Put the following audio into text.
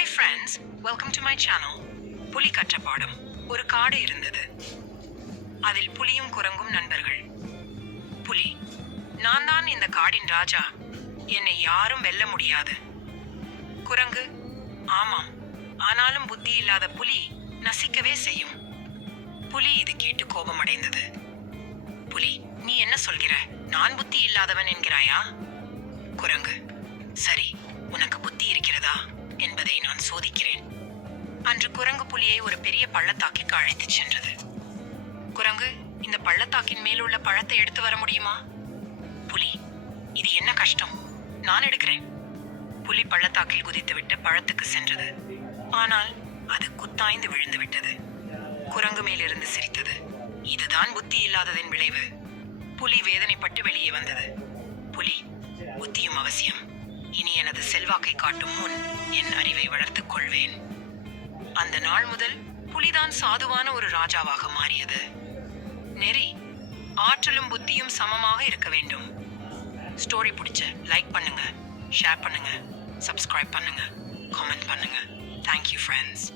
Hi friends, welcome to my channel. புலி கற்ற பாடம். ஒரு காடு இருந்தது. அதில் புலியும் குரங்கும் நண்பர்கள். புலி, நான் தான் இந்த காடின் ராஜா. என்னை யாரும் வெல்ல முடியாது. குரங்கு, ஆமாம், ஆனாலும் புத்தி இல்லாத புலி நசிக்கவே செய்யும். புலி இது கேட்டு கோபமடைந்தது. புலி, நீ என்ன சொல்கிற? நான் புத்தி இல்லாதவன் என்கிறாயா? குரங்கு, சரி, உனக்கு புத்தி இருக்கிறதா என்பதை நான் சோதிக்கிறேன். அன்று குரங்கு புலியை ஒரு பெரிய பள்ளத்தாக்கிற்கு அழைத்துச் சென்றது. குரங்கு, இந்த பள்ளத்தாக்கின் மேல் உள்ள பழத்தை எடுத்து வர முடியுமா? புலி, இது என்ன கஷ்டம், நான் எடுக்கிறேன். புலி பள்ளத்தாக்கில் குதித்துவிட்டு பழத்துக்கு சென்றது. ஆனால் அது குத்தாய்ந்து விழுந்து விட்டது. குரங்கு மேலிருந்து சிரித்தது. இதுதான் புத்தி இல்லாததின் விளைவு. புலி வேதனைப்பட்டு வெளியே வந்தது. புலி, புத்தியும் அவசியம். இனி எனது செல்வாக்கை காட்டும் முன் என் அறிவை வளர்த்துக் கொள்வேன். அந்த நாள் முதல் புலிதான் சாதுவான ஒரு ராஜாவாக மாறியது. நெறி, ஆற்றலும் புத்தியும் சமமாக இருக்க வேண்டும். ஸ்டோரி பிடிச்ச லைக் பண்ணுங்க, ஷேர் பண்ணுங்க, சப்ஸ்கிரைப் பண்ணுங்க, காமெண்ட் பண்ணுங்க. Thank you friends.